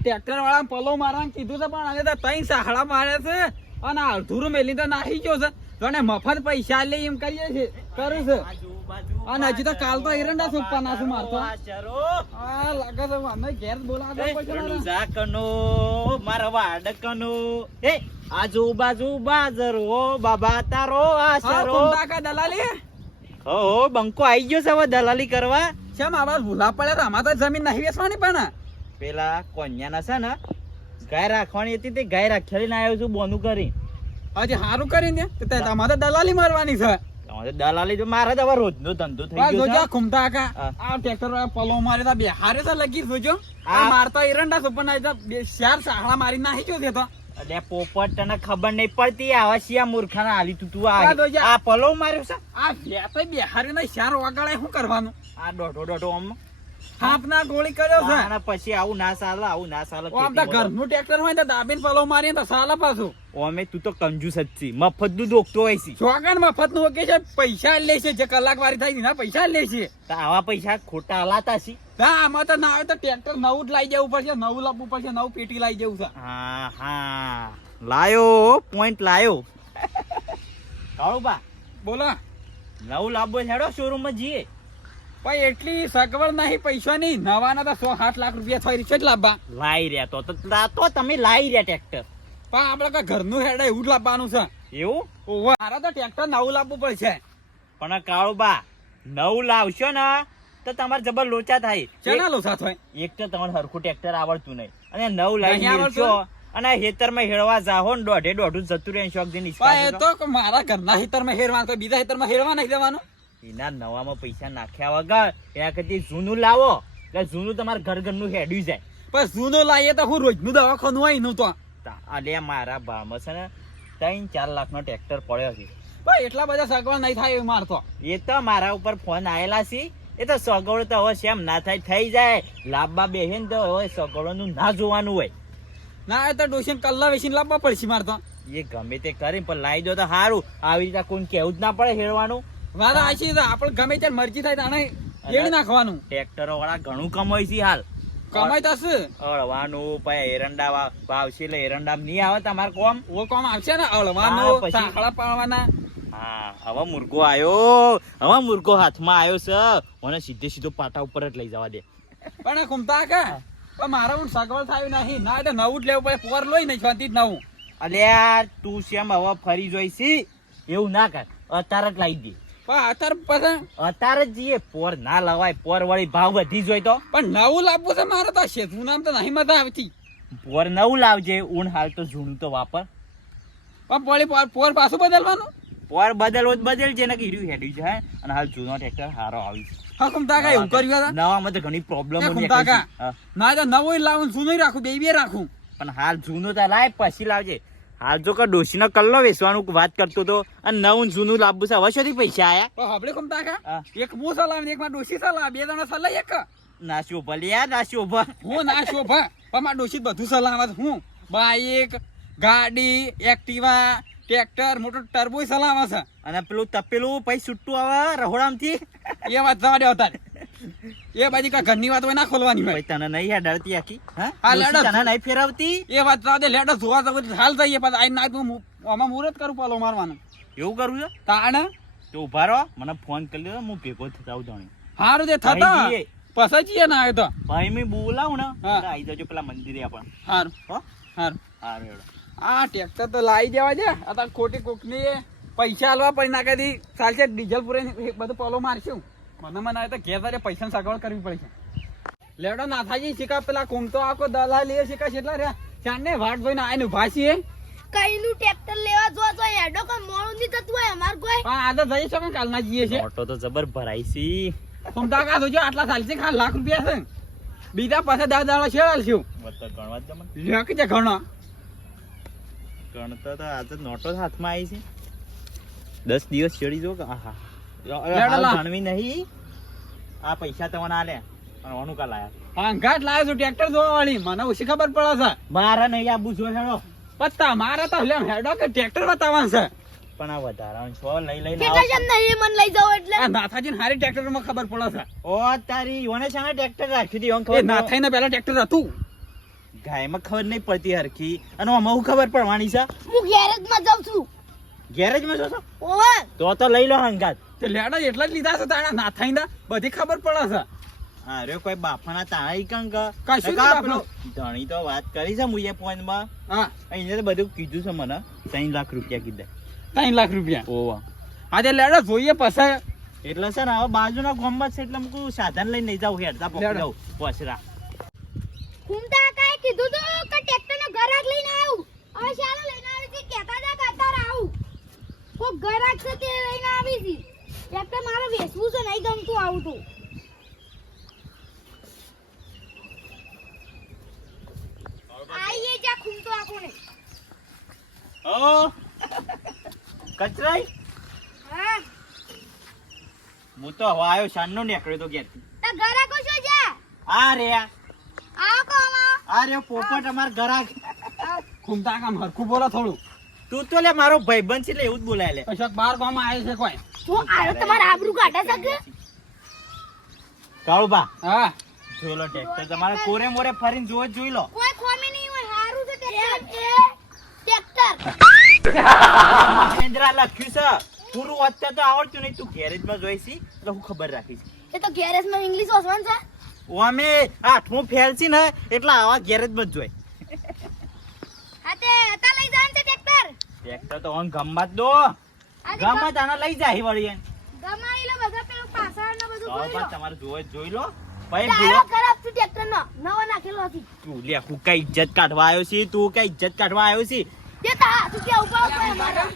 Tractor વાળા પલો મારવાનું કીધું છે પણ હવે તો ત્રણ સાહડા મારે છે અને અડધું મેલી તો નાખી ગયો છે તો મફત પૈસા લે એમ કરીએ છે કરું છે અને હજી તો કાલ તો એરંડા સુપવાના છે મારતો આ લાગે છે મને ઘેર બોલાવતો જા કનો મારા વાડ કનો એ આજુબાજુ બાજરો બાબા તારો આશરો કાકા દલાલી ઓ બંકો આવી ગયો છે હવે દલાલી કરવા કેમ આવાજ ભૂલા પડે તો આમાં તો જમીન નહીં વેચવાની પણ પેલા કોન્યાના છે ને ગાય રાખવાની હતી તે ગાય રાખેલી આવ્યો છું બોનું કરી હજી સારું કરીને તમારે દલાલી મારવાની છે દલાલી તો મારે તો હવે રોજનો ધંધો થઈ ગયો છે ઘૂમતા આ ટ્રેક્ટર વાળા પલો મારે તો બેહારે તો લગી જોજો આ મારતો એરંડા સુપર ના બે ચાર સાહડા મારી નાખી ગયો છે તો અરે પોપટ તને ખબર નહીં પડતી આવા શિયા મૂર્ખાના હાલી તું આ પલો માર્યો છે આ તો બેહારે ના ચાર વાગાડે શું કરવાનું આ દોઢો આમ હાપના ગોળી કર્યો છે અને પછી આવું ના ચાલે આમ તો ઘરનું ટ્રેક્ટર હોય તો દાબીને પલો મારીએ તો ચાલે પાછું ઓમે તું તો કંજૂસ જ છી મફત નું દોખતો હોય છે ચોગન મફત નું કે છે પૈસા લે છે જે કલાક વારી થાય ને પૈસા લે છે તો આવા પૈસા ખોટા હલાતા છે આમાં તો ના આવે તો ટ્રેક્ટર નવું જ લાવી જવું પડશે નવું લાવવું પડશે નવું પેટી લાવી જવું છે હા લાયો પોઈન્ટ લાયો કાળુબા બોલો નવું લાવવો હેડો શોરૂમ માં જઈએ ભાઈ એટલી સગવડ નહીં પૈસા નહીં નવાના તો 100-8 લાખ રૂપિયા થઈ છે જ લાવવા લાઈ રહ્યા તો તમે લાઈ રહ્યા ટ્રેક્ટર પણ આપડે કઈ ઘરનું હેડે એવું જ લાવવાનું છે એવું મારા તો ટ્રેક્ટર નવું લાવવું પડશે પણ કાળુબા નવું લાવશો ને તો તમારે જબર લોચા થાય ચેના લોચા થાય એક તો તમારે હરખું ટ્રેક્ટર આવડતું નહીં અને નવું લાવી આવશો અને હેતરમાં હેળવા જાહો ને દોઢું જતું રહે શોખ દે તો મારા ઘરના હેતરમાં હેરવાનું કોઈ બીજા હેતરમાં હેરવા નહીં દેવાનું એના નવામાં પૈસા નાખ્યા વગર એના કરતી જૂનું લાવો એટલે જૂનું તમારે ઘરનું હેડ્યું જાય પણ જૂનું લાવીએ તો હું રોજનું દવાખાનું હોય નું તો અલે મારા ભામાં છે ને 3-4 લાખનો ટ્રેક્ટર પડ્યો છે ભાઈ એટલા બધા સગવડ નહીં થાય મારતો એ તો મારા ઉપર ફોન આવેલા છે એ તો સગવડ તો હવે શેમ ના થાય થઈ જાય લાભબા બેહે ને તો હવે સગવડનું ના જોવાનું હોય ના એ તો ડોસીન કલ્લા વેચીને લાવવા પડશે મારતો એ ગમે તે કરી પણ લાવી દો તો સારું આવી રીતે કોઈ કેવું જ ના પડે હેડવાનું વારા આશી આપણે ગમે ત્યારે મરજી થાય તાણે એડી નાખવાનું ટ્રેક્ટરો વાળા ઘણું કમાય છે હાલ કમાઈ થશે અળવાનું પછી એરંડા વાવશે એટલે એરંડા નહીં આવે તમારે કોમ કોમ આવશે ને અળવાનું સાંકળા પાડવાના હા હવે મુર્ગો હાથમાં આવ્યો છે મને સીધો પાટા ઉપર જ લઈ જવા દે પણ ઘૂમતા કે મારા હું સગવડ થયું નહીં ના તો નવું જ લેવું પડે પોર લોય નહીં શાંતિ જ નવું અલ્યા તું શેમ હવે ફરી જોઈશી એવું ના કર અત્યારે જ લાવી દે અત્યારે જ જઈએ પોર ના લવાય પોર વાળી ભાવ વધી જોઈ તો પણ નવું લાવવું છે મારે તો શેઠું નામ તો નહીં મજા આવતી પોર નવું લાવજે ઊન હાલ તો જૂનું તો વાપર પણ પોર પાછું બદલવાનું પોર બદલવો જ બદલજે ને કીધું હેડ્યું છે અને હાલ જૂનો ટ્રેક્ટર સારો આવી છે હા કુમતા કા એવું કર્યું નવામાં તો ઘણી પ્રોબ્લેમ ના તો નવો લાવું જૂનો રાખું બે રાખું પણ હાલ જૂનું તો લાય પછી લાવજે હાલ જો કે ડોશીનો કલ્લો વેચવાનું વાત કરતો તો અને નવું જૂનું લાવવું છે હવે સુધી પૈસા આયા આપણે કુમતા કા એક મુ સલામ એક માં ડોશી સલાહ બે જણા સલાહ એક ના શોભા લે ના શોભા હું ના શોભા પણ માં ડોશી બધું સલામત હું બાઈક ગાડી એક્ટિવા ટ્રેક્ટર મોટો ટર્બો સલામ છે અને પેલું તપેલું પછી છૂટું આવે રહોડામથી એ વાત જવા દે અવતાર એ બાજી કા ઘરની વાત હોય ના ખોલવાની હોય તને નહીં હેડાડતી આખી હા લેડો તને નહીં ફેરવતી એ વાત જવા દે લેડો જોવા જવું હાલ જઈએ પછી આઈ ના તું આમાં મુહૂર્ત કરું પાલો મારવાનું એવું કરું છે તાણે તો ઉભા રહો મને ફોન કરી લ્યો હું ભેગો થતા આવું જાણી હારું જે થતા પછી જઈએ ના આવ્યો તો ભાઈ મેં બોલાવું ને આવી જજો પેલા મંદિરે આપણ હારું હારું હારું હેડો આ ટ્રેક્ટર તો લાવી દેવા છે અત્યારે ખોટી કોકની પૈસા હાલવા પડી નાખે ચાલશે ડીઝલ પૂરે બધું પલો મારશું મને આવે તો ઘેર પૈસા સગવડ કરવી પડશે લેડો નાથાજી શીખા પેલા કુમતો આખો દલા લે શીખા કેટલા રહ્યા ચાંદને વાટ જોઈને આઈને ઉભા છીએ કઈનું ટ્રેક્ટર લેવા જો તો હેડો કોઈ મોળું નહીં થતું હોય અમાર કોઈ પણ આ તો જઈ શકો કાલના જઈએ છે ઓટો તો જબર ભરાઈ છે કુમતા કા જોજો આટલા ચાલશે ખા લાખ રૂપિયા છે બીજા પાસે 10 દાડા શેડાલશું ગણવા જ મને લે કે ઘણો ગણતો તો આજે નોટો હાથમાં આવી છે 10 દિવસ ચડી જો કે આહા ગણવી નહીં આ પૈસા તમને આલે અને ઓનું કા લાયા અંગાટ લાવ્યો છું ટ્રેક્ટર જોવા વાળી મને ઓછી ખબર પડે છે મારા નહીં આબુ જો હેડો પત્તા મારા તો હેડો કે ટ્રેક્ટર બતાવવાનું છે પણ આ વધારાનું છો લઈ કેટલા જણ નહીં મન લઈ જાવ એટલે આ નાથાજી હારી ટ્રેક્ટર માં ખબર પડે છે ઓ તારી ઓને સામે ટ્રેક્ટર રાખ્યું દી ઓન ખબર નાથાઈ ને પહેલા ટ્રેક્ટર હતું ગાયમાં ખબર નહીં પડતી હરખી અને આમાં હું ખબર પડવાની છે હું ગેરેજમાં જાઉં છું. ગેરેજમાં જો છો ઓવે તો લઈ લો હંગાત તે લેડા એટલા જ લીધા છે તારા ના થઈને બધી ખબર પડે છે. અરે કોઈ બાફાના તાણા ઈ કંક કશું નકા નહીં પેલો ધણી તો વાત કરી છે મુએ ફોનમાં હા અહીંયા તો બધું કીધું છે મને 3 લાખ રૂપિયા કીધા 3 લાખ રૂપિયા. ઓવા આજે લેડા જોઈએ પછી એટલે છે ને હવે બાજુના ગામમાં છે એટલે હું સાધન લઈને નહીં જાઉં હેડતા પકડી લેડો. જાઉં પોસરા ઘૂમતા કાંઈ કીધું તું કે ટ્રેક્ટરનો ગરાક લઈને આવું. હવે શાલો લઈને આવી છે કહેતા હતા કે અત્યારે આવું. કોક ગરાક છે તે લઈને આવી છે. ટ્રેક્ટર મારે વેચવું છે, નહીં ગમતું આવું તો. આઈએ જા ઘૂમતો આકોને. ઓ કચરાઈ હા હું તો હવે આવ્યો શાનનો નીકળ્યો તો ઘેરથી તા ગરાકો છો જા. આ રે આવો કોમો. આ રે પોપટ અમાર ઘરાક ઘૂમતા કામ હરખું બોલો થોડું. તું તો લે મારો ભાઈબંધ છે એટલે એવું જ બોલાય લે કશાક બાર ગામમાં આવે છે કોઈ. હું આયો તમારા આબરૂ કાઢે છે કે? કાળુબા હા જોઈ લો ટ્રેક્ટર તમારે કોરે મોરે ફરીને જોઈ લો કોઈ ખોમી નહીં હોય. હારું છે ટ્રેક્ટર. મહેન્દ્રા લખ્યું છે પૂરું અત્યારે તો આવડતું નહીં તું ગેરેજમાં જોઈશી એટલે હું ખબર રાખીશ એ તો ગેરેજમાં ઇંગ્લિશ વાંચવાનું છે. અમે 8મું ફેલ છે ને એટલે આવા ગેરેજમાં જ જોઈ હા તે હતા લઈ જવાનું છે ટ્રેક્ટર. ટ્રેક્ટર તો ઓન ગમત દો ગમત આને લઈ જાય વળી એમ. ગમાઈ લો બધા પેલું પાછળનું બધું તો જોઈ બસ લો. તમારે જોઈ લો ભાઈ ટાયરો ખરાબ છે ટ્રેક્ટરનો. નવો નાખેલો હતી. તું લે હું કઈ ઇજ્જત કાઢવા આવ્યો છે તું કઈ ઇજ્જત કાઢવા આવ્યો છે તે તા તું કે ઉભા ઉભા મારા.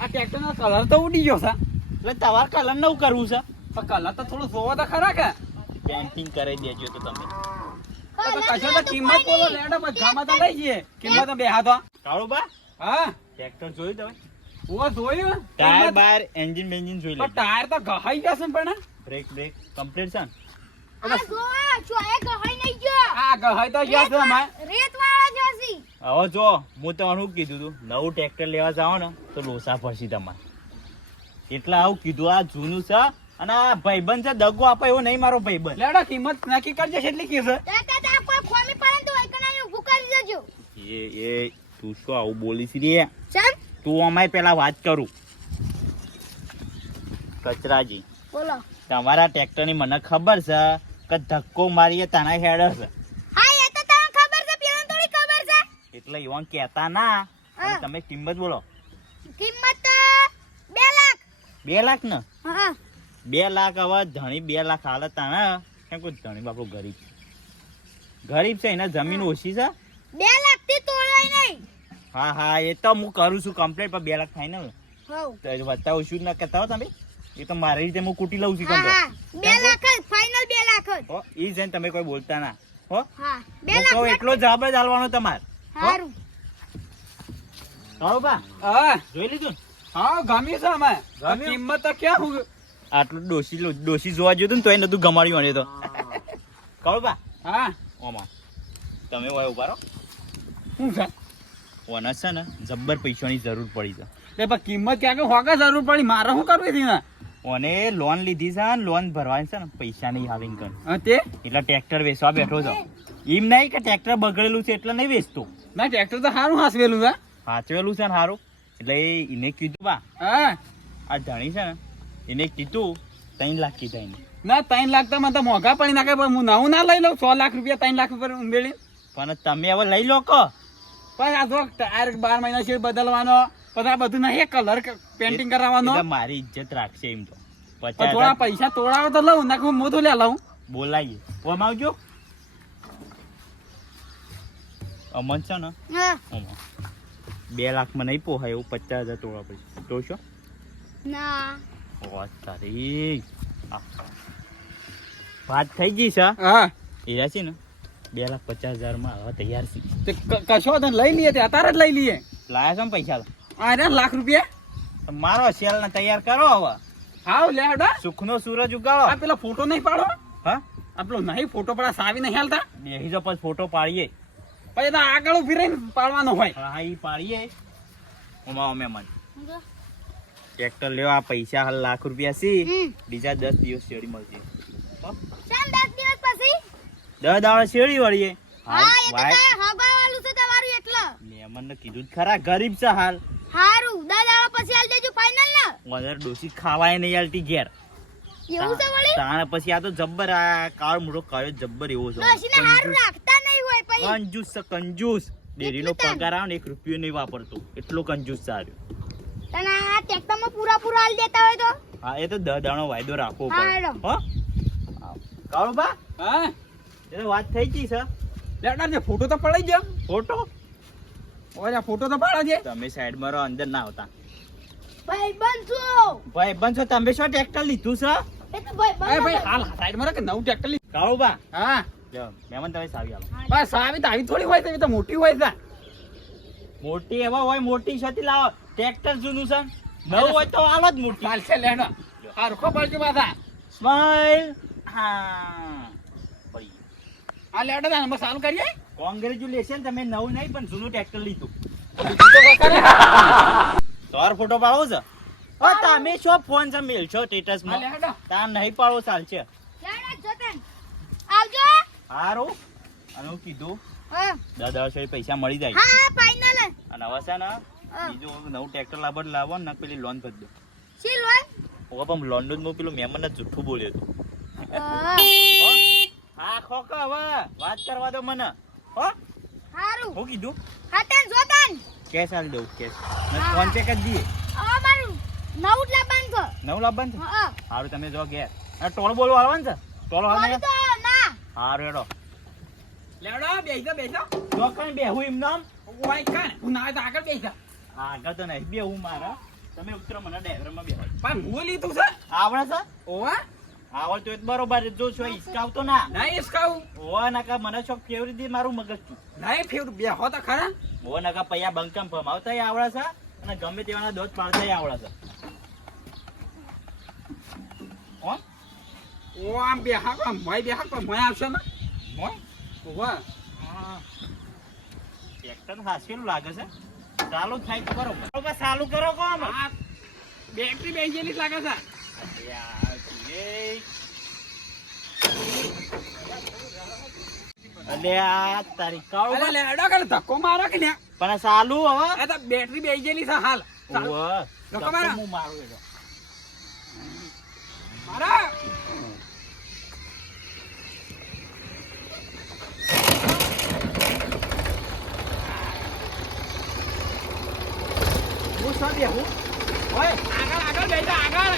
આ ટ્રેક્ટરનો કલર તો ઉડી ગયો છે. એટલે તમારે કલમ નવું કરવું છે પણ કલર તો થોડું જોવો તો ખરા કે. પેન્ટિંગ કરી દેજો તો તમે તો કશો તો કિંમત બોલો લેડા બધામાં તો લઈ જઈએ. કિંમત તો બે હાથો. કાળુબા હા ટ્રેક્ટર જોયું તમે ઓ જોયું ટાયર કિંમત- બાર એન્જિન બેન્જિન જોઈ લે પણ ટાયર તો ગહાઈ જશે ને પણ બ્રેક કમ્પ્લીટ છે ને આ જોવા ચોએ ગહાઈ નહીં ગયો. આ ગહાઈ તો ગયા છે અમાર. રેતવાળા જોસી. હવે જો હું તમને શું કીધું તું નવું ટ્રેક્ટર લેવા જાઓ ને તો લોસા પડશે તમારે એટલે આવું કીધું આ જૂનું છે અને આ ભાઈબંધ છે દગો આપે એવો નહીં મારો ભાઈબંધ લેડા કિંમત નક્કી કરજે કેટલી કી છે. તા કોઈ ખોમી પડે ને તો એકનાને ઊભું કરી દેજો. એ તું શું આવું બોલીશ રે ચમ તું અમાય પેલા વાત કરું કચરાજી બોલો. તમારા ટ્રેક્ટરની મને ખબર છે કે ધક્કો મારીએ તાના હેડ છે હા એ તો તમને ખબર છે, પેલા થોડી ખબર છે. એટલે એવા કહેતા ના અને હા. તમે કિંમત બોલો કિંમત 2 લાખ. 2 લાખ ને હા 2 લાખ હવે ધણી 2 લાખ હાલે તાના કેમ કોઈ ધણી બાપડો ગરીબ છે એને જમીન ઓછી છે 2 લાખ થી તોડાય નહીં. હા એ તો હું કરું છું કમ્પ્લીટ પણ 2 લાખ ફાઈનલ હઉ. તો બતાવું છું ના કહેતા હો તમે એ તો મારી રીતે હું કૂટી લઉં છું હા કંતો. હા 2 લાખ જ ફાઇનલ 2 લાખ જ. હો ઈ જઈને તમે કોઈ બોલતા ના હો હા 2 હું લાખ કહું એટલો જવાબ જ આલવાનો તમારે હારું. કાળુબા હા જોઈ લીધું ને? હા ગમ્યું છે અમે. ગમ્યું? કિંમત તો ક્યાં હું આટલું ડોશી જોવા જોયું ને તોય નતું ગમાડ્યું આને તો કાળુબા હા ઓમાં તમે હોય ઉભા રહો શું છે ઓને છે ને જબ્બર પૈસાની જરૂર પડી છે તે પણ કિંમત ક્યાં કે હોકા જરૂર પડી મારે શું કરવી હતી ને. ઓને લોન લીધી છે ને લોન ભરવાની છે ને પૈસા નહીં હાલીને કર હા, તે એટલે ટ્રેક્ટર વેચવા બેઠો છો એમ નહીં કે ટ્રેક્ટર બગડેલું છે એટલે નહીં વેચતો ના ટ્રેક્ટર તો સારું હાસવેલું છે. સાચવેલું છે ને સારું એટલે એને કીધું બા હા આ ધણી છે ને એને કીધું 3 લાખ કીધા એને ના 3 લાખ તો મને તો મોંઘા પડી નાખે પણ હું નવું ના લઈ લઉં 100 લાખ રૂપિયા 3 લાખ ઉપર ઉમેરી. પણ તમે હવે લઈ લો કો પણ આ જો ટાયર 12 મહિના છે બદલવાનો પછી આ બધું નહીં કલર પેન્ટિંગ કરાવવાનો એટલે મારી ઇજ્જત રાખશે એમ તો પણ 50,000 થોડા પૈસા તોડાવો તો લઉં નાખ હું મોઢું લે લઉં. બોલાઈએ ઓમ આવજો અમન છે ને હા ઓમાં 2 લાખમાં નહીં પોહાય એવું 50,000 તોડવા પડશે જોશો ના ઓ તારી વાત થઈ ગઈ છે હા એ છે ને 2,50,000 હવે તૈયાર છે તે કશો તો લઈ લઈએ તે અત્યારે જ લઈ લઈએ. લાયા છો ને પૈસા તો? આ રહ્યા લાખ રૂપિયા. તો મારો સેલ ને તૈયાર કરો હવે હાવ લે હડા સુખનો સૂરજ ઉગાડો આ પેલા ફોટો નહીં પાડો. હા આ પેલો નહીં ફોટો પડા સાવી નહીં હાલતા બેહી જો પછી ફોટો પાડીએ પછી તો આગળ ઉભી રહીને પાડવાનો હોય. હા એ પાડીએ ઓમાં અમે મન ટ્રેક્ટર લેવા પૈસા હાલ લાખ રૂપિયા છે બીજા 10 દિવસ શેરડી મળશે હો? ચાલ 10 દિવસ પછી 10 દાડા શેરડી વળીએ હા એ તો વાય- કાંઈ હગાવાલું છે તમારું એટલે મહેમાનને કીધું જ ખરા ગરીબ છે હાલ હારું દાદા પછી આલ દેજો ફાઇનલ ને વધારે ડોસી ખાવાય નહીં આલતી ઘેર એવું છે વળી તાણે પછી આ તો જબ્બર આ કાળ મોટો કાળો જબ્બર એવો છે ડોશીને હારું રાખતા નહીં હોય પછી કંજૂસ છે કંજૂસ ડેરીનો એટલું તાન. પગાર આવે ને 1 રૂપિયો નહીં વાપરતો એટલો કંજૂસ સારું તને આ ટ્રેક્ટરમાં પૂરા આલ દેતા હોય તો હા એ તો 10 દાણો વાયદો રાખવો હા, પડે હેડો. હો કાળો બા હા એ તો વાત થઈ ગઈ છે લેવડા જે ફોટો તો પડાઈ ગયો ફોટો ઓય ફોટો તો પાડા છે તમે સાઈડમાં રહો અંદર ના આવતા ભાઈ બનજો ભાઈ બંધ છો તમે શું ટ્રેક્ટર લીધું છે એ તો ભાઈ અરે ભાઈ બનજો હાલ સાઈડમાં રાખ નવું ટ્રેક્ટર લી કાળો બા હા લ્યો મહેમાન તમે સાવી આલો બસ આવી તો આવી થોડી હોય છે એવી તો મોટી હોય છે મોટી એવા હોય મોટી છતી લાવો ટ્રેક્ટર જૂનું છે નવું હોય તો આલો જ મોટી ચાલશે લેડો હરખો પડજો પાછા સ્માઈલ હા ભાઈ આ લેડો ના નંબર ચાલુ કરીએ કોંગ્રેચ્યુલેશન તમે નવું નહીં પણ જૂનું ટ્રેક્ટર લીધું બીજું તો કોઈ કરે તાર ફોટો પાડવો છે ઓ તમે શું ફોન છે મેલ છો સ્ટેટસ આ માં લેડો તાર નહીં પાડવો ચાલશે લેડા જોતન આવજો હારું અને હું કીધું હા 10 પૈસા મળી જાય હા ફાઇનલ અને હવે છે ને હા. બીજું નવું ટ્રેક્ટર લાવો ને પેલી લોન ભરી દો સી લોન હવે પણ લોન નું પેલું મહેમાન જુઠ્ઠું બોલ્યો હતું હા ખોકો હવે વાત કરવા દો મને હો હારું હું કીધું હા તન જોતન કેશ આલ દઉં કેશ હા. ફોન પે કરી દઈએ આ મારું નવું જ લાવવાનું છે નવું લાવવાનું છે હા સારું તમે જો ઘેર અને ટોળ બોલવા આવવાનું છે ટોળ મારું આવવાનું તો ના સારું હેડો લેડો બેસો જો કઈ બેહું એમ નામ ઓય કાન હું ના હોય તો આગળ બેસો આગળ તો નહીં બેહું મારા તમે ઉતરો મને ડ્રાઈવરમાં બેહો પણ હું લીધું છે આવડે છે ઓવા આવડતું હોય તો બરોબર જો છો હિસકાવતો ના નહીં ઇસકાઉ ઓવા નાકા મને શોખ ફેવરી દી મારું મગજ છું નહીં ફેર બેહો તો ખરા ઓવા નાકા પૈયા બંકમ ભમાવતા આવડે છે અને ગમે તેવાના દોત પાડતા આવડે છે હો ઓ આમ બેહા કો મોય બેહા કો મોય આવશે ને મોય ઓવા ટ્રેક્ટર હાસેલું લાગે છે ચાલુ થાય તો બરોબર બરોબર ચાલુ કરો કોમ આ બેટરી બેસેલી જ લાગે છે યાર અલે આ તારી કાળો અરે લેડો કરે ધક્કો મારો કે ને પણ ચાલુ હવે આ તો બેટરી બેસેલી છે હાલ ચાલ. ઓવા ધક્કો મારો. હું મારું એટલે મારા હું શું બેહું ઓય આગળ બેસો આગળ